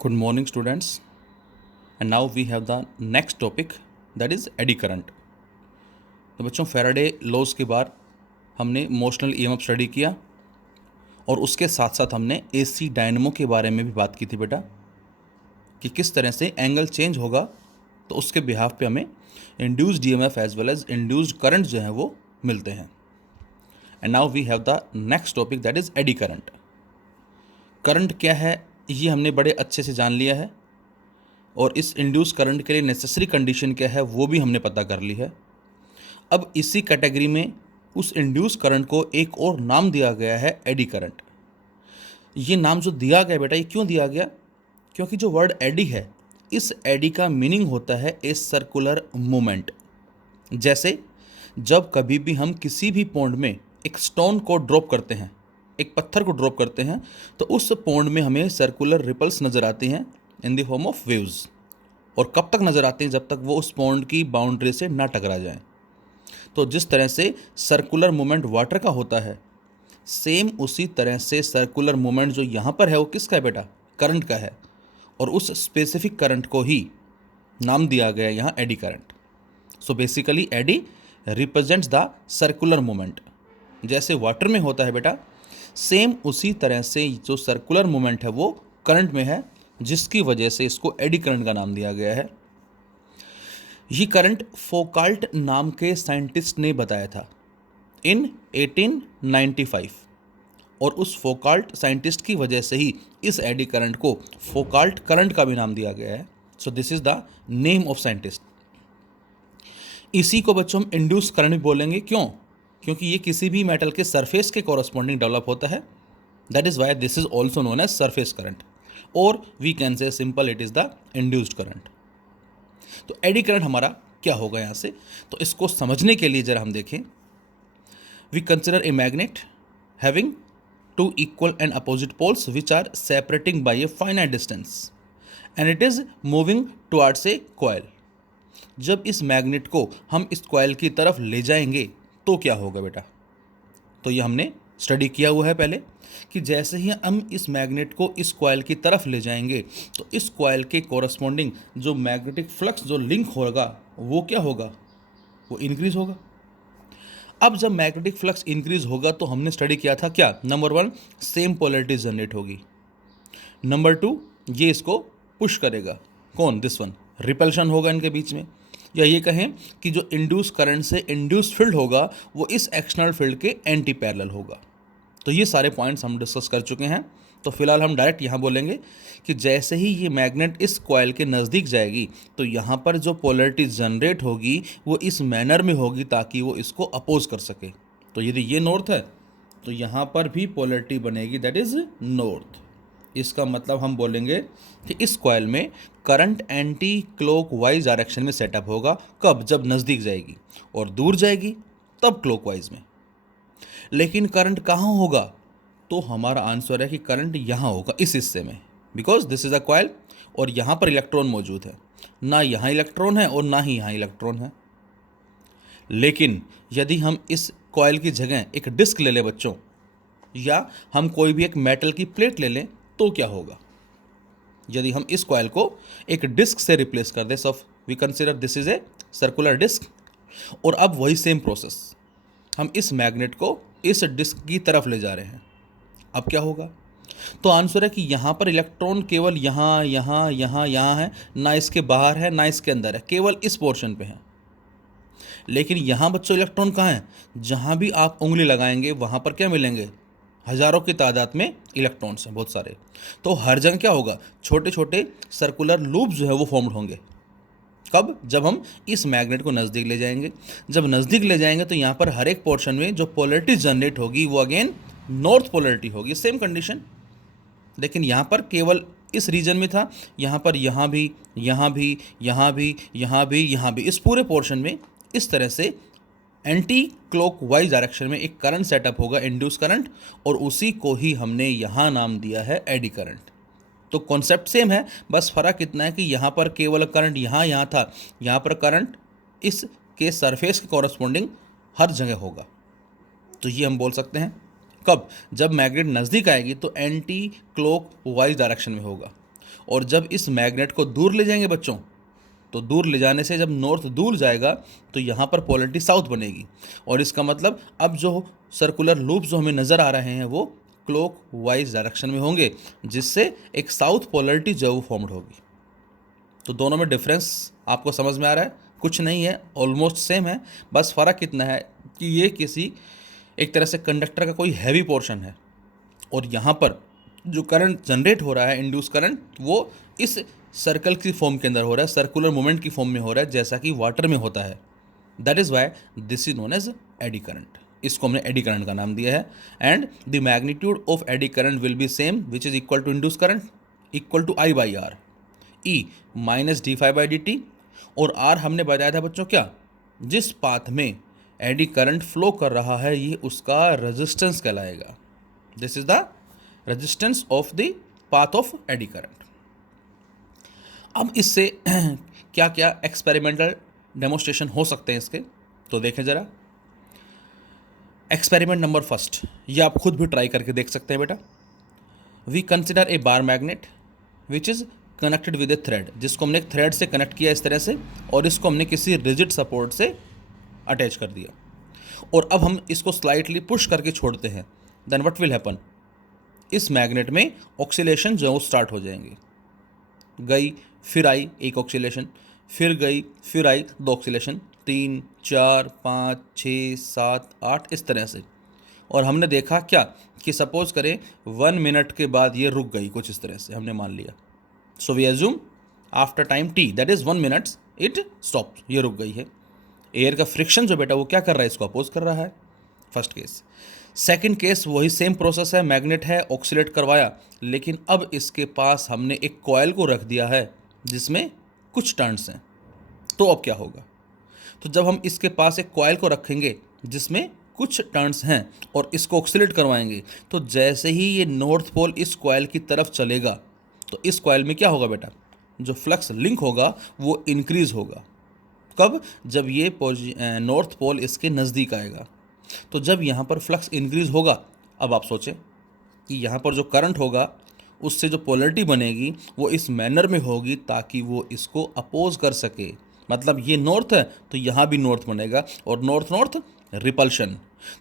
Good morning, students. And now we have the next topic, that is eddy current. तो बच्चों, Faraday laws के बाद हमने motional EMF study किया और उसके साथ साथ हमने एसी डायनेमो के बारे में भी बात की थी बेटा, कि किस तरह से एंगल चेंज होगा तो उसके बिहाफ पे हमें induced EMF as well as induced current जो है वो मिलते हैं। And now we have the next topic, that is eddy current. Current क्या है ये हमने बड़े अच्छे से जान लिया है, और इस इंड्यूस करंट के लिए नेसेसरी कंडीशन क्या है वो भी हमने पता कर ली है। अब इसी कैटेगरी में उस इंड्यूस करंट को एक और नाम दिया गया है, एडी करंट। ये नाम जो दिया गया बेटा, ये क्यों दिया गया? क्योंकि जो वर्ड एडी है, इस एडी का मीनिंग होता है ए सर्कुलर मूवमेंट। जैसे जब कभी भी हम किसी भी पॉन्ड में एक स्टोन को ड्रॉप करते हैं, एक पत्थर को ड्रॉप करते हैं, तो उस पॉन्ड में हमें सर्कुलर रिपल्स नज़र आती हैं in the form of waves. और कब तक नज़र आते हैं? जब तक वो उस पॉन्ड की बाउंड्री से ना टकरा जाएं। तो जिस तरह से सर्कुलर मूवमेंट वाटर का होता है, सेम उसी तरह से सर्कुलर मूवमेंट जो यहाँ पर है वो किसका है बेटा? करंट का है। और उस स्पेसिफिक करंट को ही नाम दिया गया यहाँ eddy current. So basically eddy represents the circular movement. जैसे वाटर में होता है बेटा, सेम उसी तरह से जो सर्कुलर मूवमेंट है वो करंट में है, जिसकी वजह से इसको एडी करंट का नाम दिया गया है। ये करंट फोकाल्ट नाम के साइंटिस्ट ने बताया था इन 1895, और उस फोकाल्ट साइंटिस्ट की वजह से ही इस एडी करंट को फोकाल्ट करंट का भी नाम दिया गया है। So this is the name of scientist. इसी को बच्चों हम इंड्यूस करंट भी बोलेंगे। क्यों? क्योंकि ये किसी भी मेटल के सरफेस के कॉरस्पॉन्डिंग डेवलप होता है। That is why this is also known as surface current, और we can say simple it is the induced current. तो एडी करंट हमारा क्या होगा यहाँ से? तो इसको समझने के लिए जरा हम देखें। We consider a magnet having two equal and opposite poles which are separating by a finite distance and it is moving towards a coil. जब इस मैग्नेट को हम इस कॉइल की तरफ ले जाएंगे तो क्या होगा बेटा? तो ये हमने स्टडी किया हुआ है पहले, कि जैसे ही हम इस मैग्नेट को इस कॉइल की तरफ ले जाएंगे तो इस कॉइल के कॉरस्पॉन्डिंग जो मैग्नेटिक फ्लक्स जो लिंक होगा वो क्या होगा? वो इंक्रीज होगा। अब जब मैग्नेटिक फ्लक्स इंक्रीज होगा तो हमने स्टडी किया था क्या? नंबर 1, सेम पोलैरिटी जनरेट होगी। नंबर 2, ये इसको पुश करेगा। कौन? This one. रिपल्शन होगा इनके बीच में, या ये कहें कि जो इंड्यूस करंट से इंड्यूस फील्ड होगा वो इस एक्सटर्नल फील्ड के एंटी पैरेलल होगा। तो ये सारे पॉइंट्स हम डिस्कस कर चुके हैं। तो फिलहाल हम डायरेक्ट यहाँ बोलेंगे कि जैसे ही ये मैग्नेट इस कॉइल के नज़दीक जाएगी तो यहाँ पर जो पोलैरिटी जनरेट होगी वो इस मैनर में होगी ताकि वो इसको अपोज कर सके। तो यदि ये नॉर्थ है तो यहाँ पर भी पोलैरिटी बनेगी, दैट इज नॉर्थ। इसका मतलब हम बोलेंगे कि इस कॉइल में करंट एंटी क्लॉकवाइज डायरेक्शन में सेटअप होगा। कब? जब नज़दीक जाएगी, और दूर जाएगी तब क्लॉकवाइज में। लेकिन करंट कहाँ होगा? तो हमारा आंसर है कि करंट यहाँ होगा, इस हिस्से में, because this is a coil और यहाँ पर इलेक्ट्रॉन मौजूद है। ना यहाँ इलेक्ट्रॉन है और ना ही यहाँ इलेक्ट्रॉन है। लेकिन यदि हम इस कॉइल की जगह एक डिस्क ले लें बच्चों, या हम कोई भी एक मेटल की प्लेट ले लें, तो क्या होगा? यदि हम इस कॉइल को एक डिस्क से रिप्लेस कर दें, so we consider this is a circular disc, और अब वही सेम प्रोसेस हम इस मैग्नेट को इस डिस्क की तरफ ले जा रहे हैं। अब क्या होगा? तो आंसर है कि यहाँ पर इलेक्ट्रॉन केवल यहाँ यहाँ यहाँ यहाँ है, ना इसके बाहर है ना इसके अंदर है, केवल इस पोर्शन पे है। लेकिन यहाँ बच्चों इलेक्ट्रॉन कहाँ है? जहाँ भी आप उंगली लगाएंगे वहाँ पर क्या मिलेंगे? हज़ारों की तादाद में इलेक्ट्रॉन्स हैं, बहुत सारे। तो हर जगह क्या होगा? छोटे छोटे सर्कुलर लूप जो है वो फॉर्म्ड होंगे। कब? जब हम इस मैग्नेट को नज़दीक ले जाएंगे। जब नज़दीक ले जाएंगे तो यहाँ पर हर एक पोर्शन में जो पोलैरिटी जनरेट होगी वो अगेन नॉर्थ पोलैरिटी होगी, सेम कंडीशन। लेकिन यहाँ पर केवल इस रीजन में था, यहाँ पर यहाँ भी, यहाँ भी, यहाँ भी, यहाँ भी, यहाँ भी, इस पूरे पोर्शन में इस तरह से एंटी क्लॉकवाइज डायरेक्शन में एक करंट सेटअप होगा, इंड्यूस करंट, और उसी को ही हमने यहाँ नाम दिया है एडी करंट। तो कॉन्सेप्ट सेम है, बस फ़र्क इतना है कि यहाँ पर केवल करंट यहाँ था, यहाँ पर करंट इस के सरफेस के कॉरस्पॉन्डिंग हर जगह होगा। तो ये हम बोल सकते हैं। कब? जब मैग्नेट नज़दीक आएगी तो एंटी क्लॉकवाइज डायरेक्शन में होगा, और जब इस मैग्नेट को दूर ले जाएंगे बच्चों, तो दूर ले जाने से जब नॉर्थ दूर जाएगा तो यहाँ पर पोलैरिटी साउथ बनेगी, और इसका मतलब अब जो सर्कुलर लूप जो हमें नज़र आ रहे हैं वो क्लॉक वाइज डायरेक्शन में होंगे, जिससे एक साउथ पोलैरिटी जो वो फॉर्म्ड होगी। तो दोनों में डिफरेंस आपको समझ में आ रहा है? कुछ नहीं है, ऑलमोस्ट सेम है, बस फ़र्क इतना है कि ये किसी एक तरह से कंडक्टर का कोई हैवी पोर्शन है, और यहाँ पर जो करंट जनरेट हो रहा है, इंड्यूस करंट, वो इस सर्कल की फॉर्म के अंदर हो रहा है, सर्कुलर मूवमेंट की फॉर्म में हो रहा है, जैसा कि वाटर में होता है। That is why this is known as eddy current. इसको हमने एडी करंट का नाम दिया है। And the magnitude of eddy current will be same, which is equal to induce current equal to I by R, E minus D phi by D T. और R हमने बताया था बच्चों क्या, जिस पाथ में एडी करंट फ्लो कर रहा है ये उसका रेजिस्टेंस कहलाएगा। This is the resistance of the path of eddy current. अब इससे क्या क्या एक्सपेरिमेंटल डेमोस्ट्रेशन हो सकते हैं इसके, तो देखें ज़रा। एक्सपेरिमेंट नंबर फर्स्ट, ये आप खुद भी ट्राई करके देख सकते हैं बेटा। We consider a bar magnet which is connected with a thread, जिसको हमने एक थ्रेड से कनेक्ट किया इस तरह से, और इसको हमने किसी रिजिड सपोर्ट से अटैच कर दिया, और अब हम इसको स्लाइटली पुश करके छोड़ते हैं। देन व्हाट विल हैपन, इस मैग्नेट में ऑक्सीलेशन जो है वो स्टार्ट हो जाएंगे। गई, फिर आई एक ऑक्सीलेशन, फिर गई, फिर आई दो ऑक्सीलेशन, 3 4 5 6 7 8 इस तरह से। और हमने देखा क्या कि सपोज करें 1 मिनट के बाद ये रुक गई, कुछ इस तरह से हमने मान लिया। So we assume after time T, that is 1 minutes, it stop, ये रुक गई है। एयर का फ्रिक्शन जो बेटा वो क्या कर रहा है, इसको अपोज कर रहा है। First case. सेकंड केस वही सेम प्रोसेस है, मैग्नेट है, ऑक्सीलेट करवाया, लेकिन अब इसके पास हमने एक कॉइल को रख दिया है जिसमें कुछ टर्न्स हैं। तो अब क्या होगा, तो जब हम इसके पास एक कॉइल को रखेंगे जिसमें कुछ टर्न्स हैं और इसको ऑक्सीलेट करवाएंगे, तो जैसे ही ये नॉर्थ पोल इस कॉइल की तरफ चलेगा तो इस कॉइल में क्या होगा बेटा, जो फ्लक्स लिंक होगा वो इंक्रीज होगा। कब, जब ये नॉर्थ पोल इसके नज़दीक आएगा। तो जब यहाँ पर फ्लक्स इंक्रीज होगा, अब आप सोचें कि यहाँ पर जो करंट होगा उससे जो पोलैरिटी बनेगी वो इस मैनर में होगी ताकि वो इसको अपोज कर सके। मतलब ये नॉर्थ है तो यहाँ भी नॉर्थ बनेगा, और नॉर्थ नॉर्थ रिपल्शन।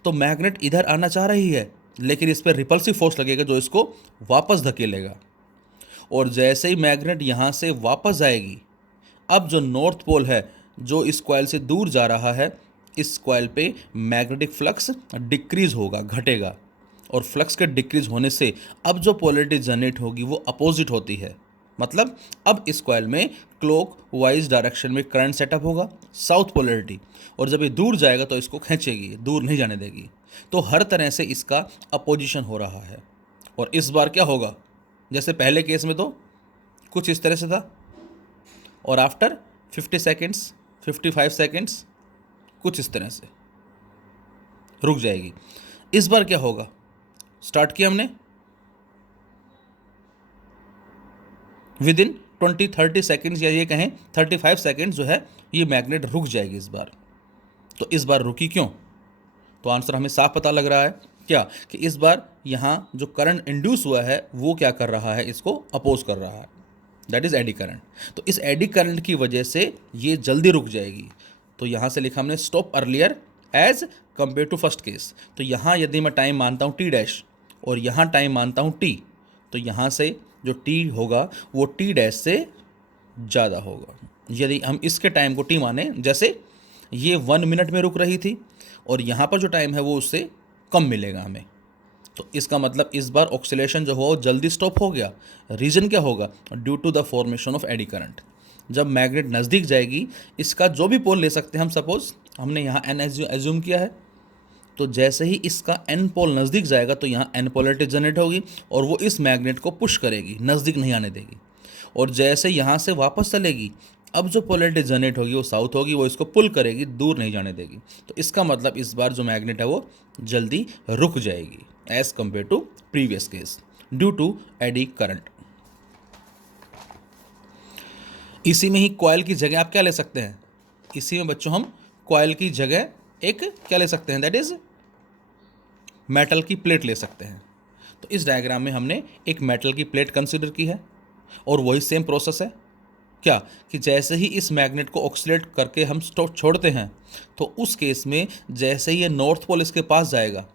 तो मैग्नेट इधर आना चाह रही है लेकिन इस पर रिपल्सिव फोर्स लगेगा जो इसको वापस धकेलेगा, और जैसे ही मैग्नेट यहाँ से वापस आएगी, अब जो नॉर्थ पोल है जो इस कॉइल से दूर जा रहा है, इस कॉइल पे मैग्नेटिक फ्लक्स डिक्रीज होगा, घटेगा, और फ्लक्स के डिक्रीज होने से अब जो पोलैरिटी जनरेट होगी वो अपोजिट होती है। मतलब अब इस कॉइल में क्लॉक वाइज डायरेक्शन में करंट सेटअप होगा, साउथ पोलैरिटी, और जब ये दूर जाएगा तो इसको खींचेगी, दूर नहीं जाने देगी। तो हर तरह से इसका अपोजिशन हो रहा है। और इस बार क्या होगा, जैसे पहले केस में तो कुछ इस तरह से था, और आफ्टर 50 सेकेंड्स 55 सेकेंड्स कुछ इस तरह से रुक जाएगी। इस बार क्या होगा, स्टार्ट किया हमने, विद इन 20-30 सेकेंड्स या ये कहें 35 सेकेंड्स जो है ये मैग्नेट रुक जाएगी इस बार। तो इस बार रुकी क्यों, तो आंसर हमें साफ पता लग रहा है क्या, कि इस बार यहाँ जो करंट इंड्यूस हुआ है वो क्या कर रहा है, इसको अपोज कर रहा है, दैट इज एडी करंट। तो इस एडी करंट की वजह से ये जल्दी रुक जाएगी। तो यहाँ से लिखा हमने stop earlier as compare to first case. तो यहाँ यदि मैं टाइम मानता हूँ टी डैश और यहाँ टाइम मानता हूँ टी, तो यहाँ से जो टी होगा वो टी डैश से ज़्यादा होगा। यदि हम इसके टाइम को टी माने, जैसे ये 1 मिनट में रुक रही थी और यहाँ पर जो टाइम है वो उससे कम मिलेगा हमें, तो इसका मतलब इस बार ऑक्सीलेशन जो हुआ वो जल्दी स्टॉप हो गया। रीज़न क्या होगा, due to the formation of eddy current. जब मैग्नेट नज़दीक जाएगी, इसका जो भी पोल ले सकते हैं हम, सपोज हमने यहाँ एन एज्यूम किया है, तो जैसे ही इसका एन पोल नज़दीक जाएगा तो यहाँ एन पोलैरिटी जनरेट होगी और वो इस मैग्नेट को पुश करेगी, नज़दीक नहीं आने देगी। और जैसे यहाँ से वापस चलेगी, अब जो पोलैरिटी जनरेट होगी वो साउथ होगी, वो इसको पुल करेगी, दूर नहीं जाने देगी। तो इसका मतलब इस बार जो मैग्नेट है वो जल्दी रुक जाएगी as compare to previous case, due to eddy current. इसी में ही कॉइल की जगह आप क्या ले सकते हैं, इसी में बच्चों हम कॉइल की जगह एक क्या ले सकते हैं, दैट इज मेटल की प्लेट ले सकते हैं। तो इस डायग्राम में हमने एक मेटल की प्लेट कंसिडर की है, और वही सेम प्रोसेस है क्या कि जैसे ही इस मैग्नेट को ऑक्सीलेट करके हम छोड़ते हैं तो उस केस में जैसे ही ये नॉर्थ पोल इसके पास जाएगा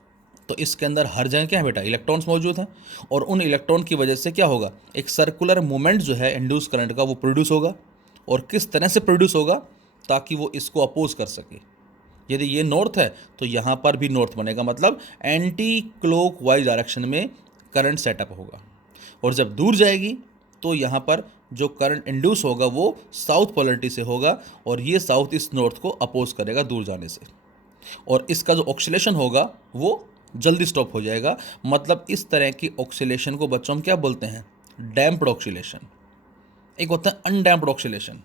तो इसके अंदर हर जगह क्या है बेटा, इलेक्ट्रॉन्स मौजूद हैं, और उन इलेक्ट्रॉन की वजह से क्या होगा, एक सर्कुलर मूवमेंट जो है इंड्यूस करंट का वो प्रोड्यूस होगा। और किस तरह से प्रोड्यूस होगा, ताकि वो इसको अपोज कर सके। यदि ये नॉर्थ है तो यहाँ पर भी नॉर्थ बनेगा, मतलब एंटी क्लॉक वाइज डायरेक्शन में करंट सेटअप होगा। और जब दूर जाएगी तो यहाँ पर जो करंट इंड्यूस होगा वो साउथ पोलरिटी से होगा, और ये साउथ इस नॉर्थ को अपोज करेगा दूर जाने से, और इसका जो ऑक्सीलेशन होगा वो जल्दी स्टॉप हो जाएगा। मतलब इस तरह की ऑक्सीलेशन को बच्चों हम क्या बोलते हैं, डैम्प्ड ऑक्सीलेशन। एक होता है अनडैम्प्ड ऑक्सीलेशन,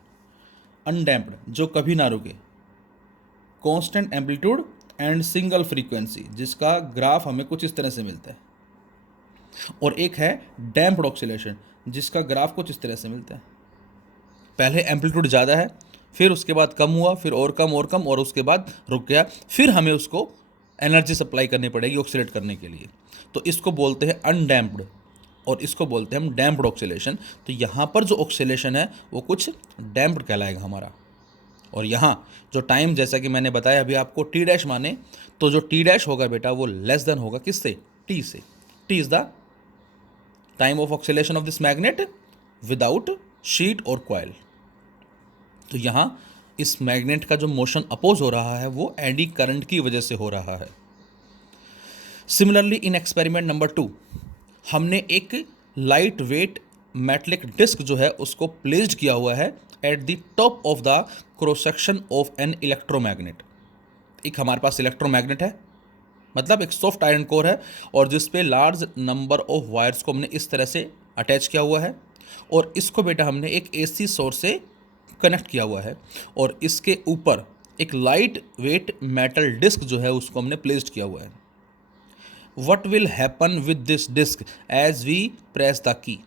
अनडैम्प्ड जो कभी ना रुके, constant amplitude and single frequency, जिसका ग्राफ हमें कुछ इस तरह से मिलता है। और एक है डैम्प्ड ऑक्सीलेशन, जिसका ग्राफ कुछ इस तरह से मिलता है। पहले एम्पलीट्यूड ज़्यादा है, फिर उसके बाद कम हुआ, फिर और कम और कम, और उसके बाद रुक गया, फिर हमें उसको एनर्जी सप्लाई करनी पड़ेगी ऑक्सीलेट करने के लिए। तो इसको बोलते हैं अनडैम्प्ड, और इसको बोलते हैं हम डैम्प्ड ऑक्सीलेशन। तो यहाँ पर जो ऑक्सीलेशन है वो कुछ डैम्प्ड कहलाएगा हमारा। और यहाँ जो टाइम, जैसा कि मैंने बताया अभी आपको, टी डैश माने, तो जो टी डैश होगा बेटा वो लेस देन होगा किससे, टी से। T is the time of oscillation of this magnet without sheet और कॉइल। तो यहाँ इस मैग्नेट का जो मोशन अपोज हो रहा है वो एडी करंट की वजह से हो रहा है। सिमिलरली इन एक्सपेरिमेंट नंबर 2 हमने एक लाइट वेट मेटलिक डिस्क जो है उसको प्लेस्ड किया हुआ है at the top of the cross section of an electromagnet. एक हमारे पास इलेक्ट्रोमैग्नेट है, मतलब एक सॉफ्ट आयरन कोर है, और जिस पे लार्ज नंबर ऑफ वायर्स को हमने इस तरह से अटैच किया हुआ है, और इसको बेटा हमने एक एसी सोर्स से कनेक्ट किया हुआ है, और इसके ऊपर एक लाइट वेट मेटल डिस्क जो है उसको हमने प्लेस्ड किया हुआ है। What will happen with this disc as we press the key,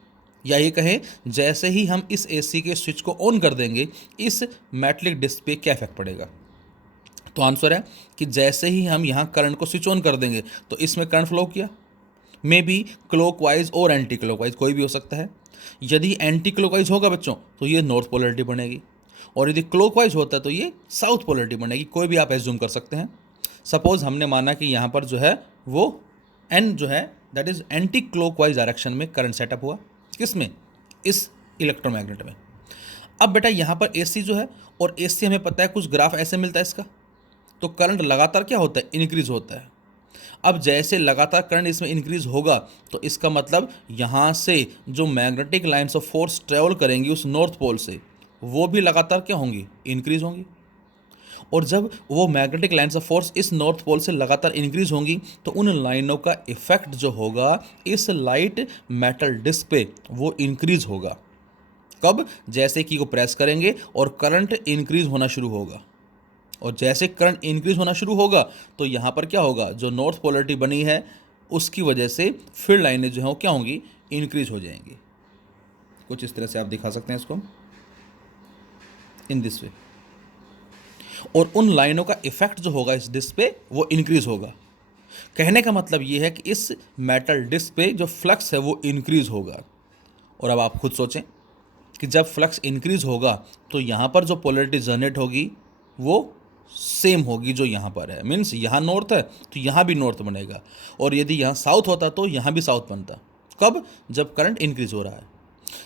या ये कहें जैसे ही हम इस एसी के स्विच को ऑन कर देंगे इस मेटलिक डिस्क पे क्या इफेक्ट पड़ेगा। तो आंसर है कि जैसे ही हम यहाँ करंट को स्विच ऑन कर देंगे तो इसमें करंट फ्लो किया, मे बी क्लॉकवाइज और एंटी क्लॉकवाइज, कोई भी हो सकता है। यदि एंटी क्लॉकवाइज होगा बच्चों तो ये नॉर्थ पोलरिटी बनेगी, और यदि क्लॉकवाइज होता है तो ये साउथ पोलरिटी बनेगी। कोई भी आप एज्यूम कर सकते हैं। सपोज हमने माना कि यहाँ पर जो है वो एन जो है that is anti clockwise direction में करंट सेटअप हुआ, किसमें, इस इलेक्ट्रोमैग्नेट में। अब बेटा यहाँ पर एसी जो है, और एसी हमें पता है कुछ ग्राफ ऐसे मिलता है इसका, तो करंट लगातार क्या होता है, इंक्रीज होता है। अब जैसे लगातार करंट इसमें इंक्रीज होगा तो इसका मतलब यहाँ से जो magnetic lines of force travel करेंगी उस नॉर्थ पोल से, वो भी लगातार क्या होंगी, इंक्रीज होंगी। और जब वो मैग्नेटिक लाइन्स ऑफ फोर्स इस नॉर्थ पोल से लगातार इंक्रीज होंगी तो उन लाइनों का इफेक्ट जो होगा इस लाइट मेटल डिस्क पे वो इंक्रीज होगा। कब, जैसे कि को प्रेस करेंगे और करंट इंक्रीज होना शुरू होगा, और जैसे करंट इंक्रीज होना शुरू होगा तो यहाँ पर क्या होगा, जो नॉर्थ पोलरिटी बनी है उसकी वजह से फील्ड लाइनें जो हैं वो क्या होंगी, इंक्रीज हो जाएंगी। कुछ इस तरह से आप दिखा सकते हैं इसको इन दिस वे, और उन लाइनों का इफेक्ट जो होगा इस डिस्क पे वो इंक्रीज होगा। कहने का मतलब ये है कि इस मेटल डिस्क पे जो फ्लक्स है वो इंक्रीज होगा। और अब आप खुद सोचें कि जब फ्लक्स इंक्रीज होगा तो यहाँ पर जो पोलरिटी जनरेट होगी वो सेम होगी जो यहाँ पर है। मीन्स यहाँ नॉर्थ है तो यहाँ भी नॉर्थ बनेगा, और यदि यहाँ साउथ होता तो यहाँ भी साउथ बनता। कब, जब करंट इंक्रीज हो रहा है।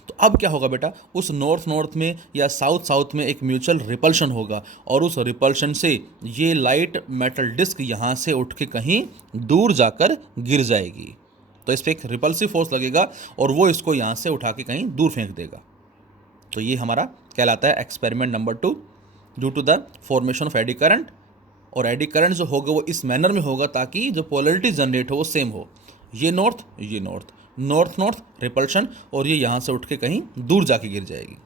तो अब क्या होगा बेटा, उस नॉर्थ नॉर्थ में या साउथ साउथ में एक म्यूचुअल रिपल्शन होगा, और उस रिपल्शन से ये लाइट मेटल डिस्क यहाँ से उठ के कहीं दूर जाकर गिर जाएगी। तो इस पर एक रिपल्सिव फोर्स लगेगा और वो इसको यहाँ से उठा के कहीं दूर फेंक देगा। तो ये हमारा कहलाता है experiment number 2 due to the formation of eddy current. और एडी करंट जो होगा वो इस मैनर में होगा ताकि जो पोलरिटी जनरेट हो वो सेम हो। ये नॉर्थ, ये नॉर्थ, नॉर्थ नॉर्थ रिपल्शन, और ये यहाँ से उठ के कहीं दूर जाके गिर जाएगी।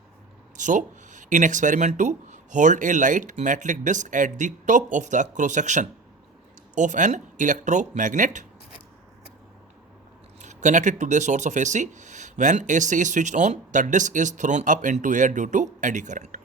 So in experiment 2 hold a light metallic disc at the top of the cross section of an electromagnet connected to the source of AC. When AC is switched on, the disk is thrown up into air due to eddy current.